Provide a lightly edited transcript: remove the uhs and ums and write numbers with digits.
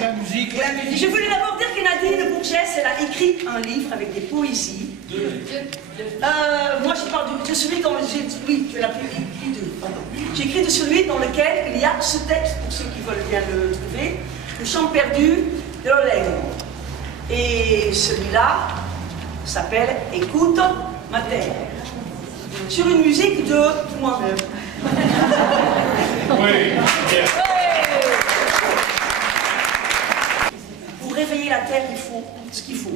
La musique. Je voulais d'abord dire que Nadine Bourgès, elle a écrit un livre avec des poésies. Moi, je parle de celui dans lequel, oui, tu l'as écrit deux, pardon. J'ai écrit de celui dans lequel il y a ce texte, pour ceux qui veulent bien le trouver, le chant perdu de l'Oleg. Et celui-là s'appelle Écoute, ma terre. Sur une musique de moi-même. Oui, bien. Pour réveiller la terre, il faut ce qu'il faut.